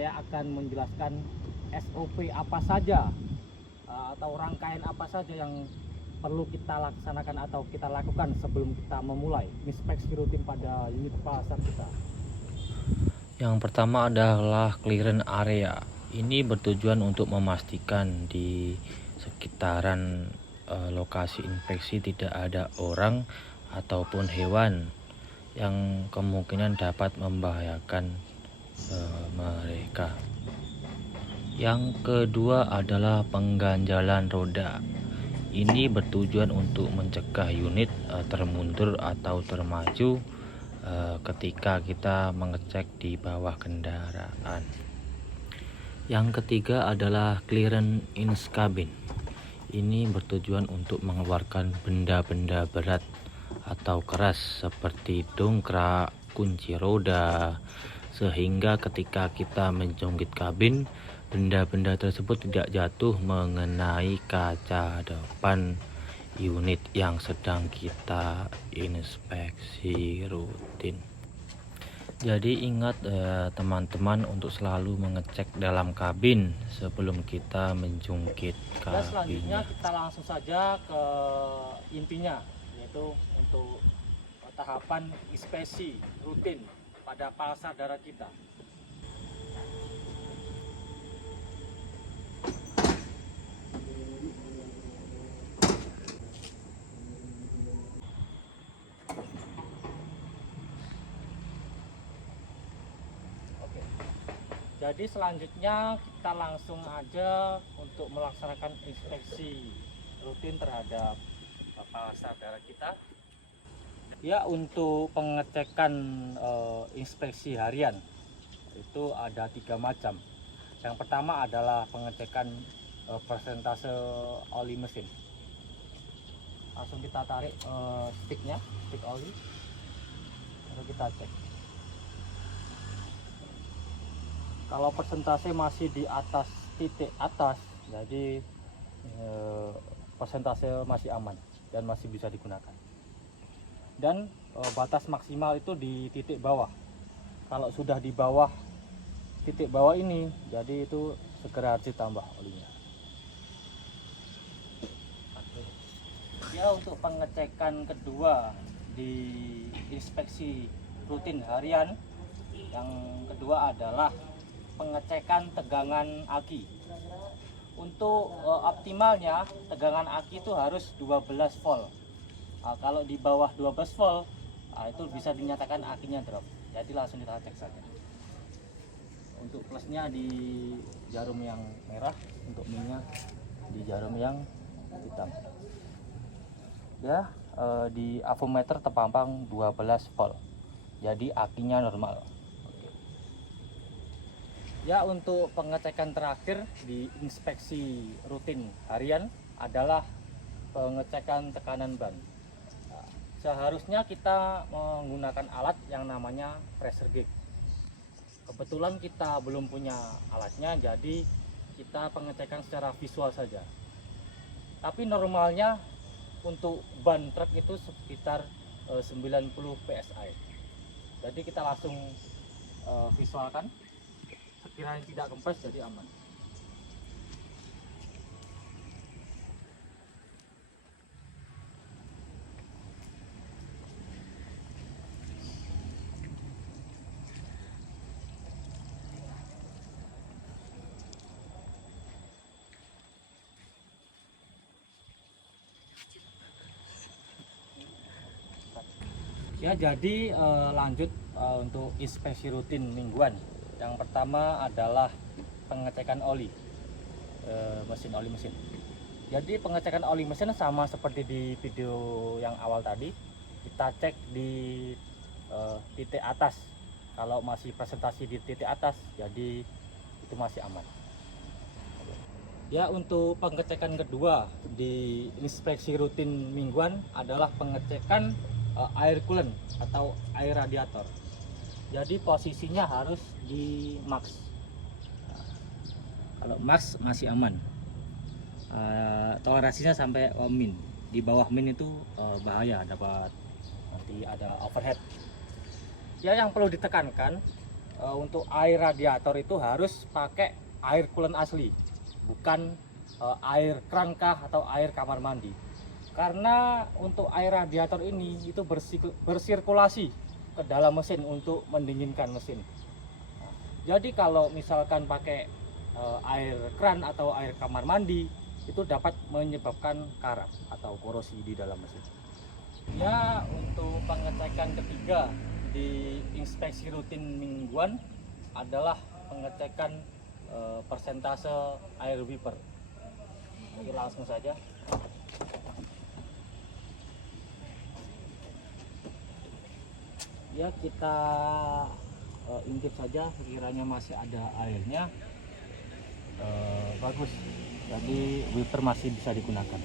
saya akan menjelaskan SOP apa saja atau rangkaian apa saja yang perlu kita laksanakan atau kita lakukan sebelum kita memulai inspeksi rutin pada unit pasar kita. Yang pertama adalah clearance area. Ini bertujuan untuk memastikan di sekitaran lokasi inspeksi tidak ada orang ataupun hewan yang kemungkinan dapat membahayakan mereka. Yang kedua adalah pengganjalan roda. Ini bertujuan untuk mencegah unit termundur atau termaju ketika kita mengecek di bawah kendaraan. Yang ketiga adalah clearance in cabin. Ini bertujuan untuk mengeluarkan benda-benda berat atau keras seperti dongkrak, kunci roda, sehingga ketika kita menjungkit kabin, benda-benda tersebut tidak jatuh mengenai kaca depan unit yang sedang kita inspeksi rutin. Jadi ingat teman-teman untuk selalu mengecek dalam kabin sebelum kita menjungkit Dan selanjutnya kabinnya. kita langsung saja ke intinya, yaitu untuk tahapan inspeksi rutin pada pasar darat kita. Oke. Jadi selanjutnya kita langsung aja untuk melaksanakan inspeksi rutin terhadap pasar darat kita. Ya, untuk pengecekan inspeksi harian itu ada 3 macam. Yang pertama adalah pengecekan persentase oli mesin. Langsung kita tarik stick oli, lalu kita cek. Kalau persentase masih di atas titik atas, jadi persentase masih aman dan masih bisa digunakan. Dan batas maksimal itu di titik bawah. Kalau sudah di bawah titik bawah ini, jadi itu segera harus ditambah olinya. Ya, untuk pengecekan kedua di inspeksi rutin harian, yang kedua adalah pengecekan tegangan aki. Untuk optimalnya tegangan aki itu harus 12 volt. Nah, kalau di bawah 12 volt, itu bisa dinyatakan akinya drop. Jadi langsung kita cek saja. Untuk plusnya di jarum yang merah, untuk minusnya di jarum yang hitam. Ya, di avometer terpampang 12 volt. Jadi akinya normal. Ya, untuk pengecekan terakhir di inspeksi rutin harian adalah pengecekan tekanan ban. Seharusnya kita menggunakan alat yang namanya pressure gauge. Kebetulan kita belum punya alatnya, jadi kita pengecekan secara visual saja. Tapi normalnya untuk ban truk itu sekitar 90 psi. Jadi kita langsung visualkan. Sekiranya tidak kempes, jadi aman. Ya, jadi lanjut untuk inspeksi rutin mingguan. Yang pertama adalah pengecekan oli, mesin. Jadi pengecekan oli mesin sama seperti di video yang awal tadi. Kita cek di titik atas. Kalau masih presentasi di titik atas, jadi itu masih aman. Ya, untuk pengecekan kedua di inspeksi rutin mingguan adalah pengecekan air coolant atau air radiator. Jadi posisinya harus di max. Kalau max masih aman. Toleransinya sampai min. Di bawah min itu bahaya, dapat nanti ada overhead. Ya, yang perlu ditekankan untuk air radiator itu harus pakai air coolant asli, bukan air kerangka atau air kamar mandi. Karena untuk air radiator ini itu bersirkulasi ke dalam mesin untuk mendinginkan mesin. Jadi kalau misalkan pakai air keran atau air kamar mandi, itu dapat menyebabkan karat atau korosi di dalam mesin. Ya, untuk pengecekan ketiga di inspeksi rutin mingguan adalah pengecekan persentase air wiper. Oke, langsung saja. Ya, kita intip saja, sekiranya masih ada airnya bagus, jadi wiper masih bisa digunakan.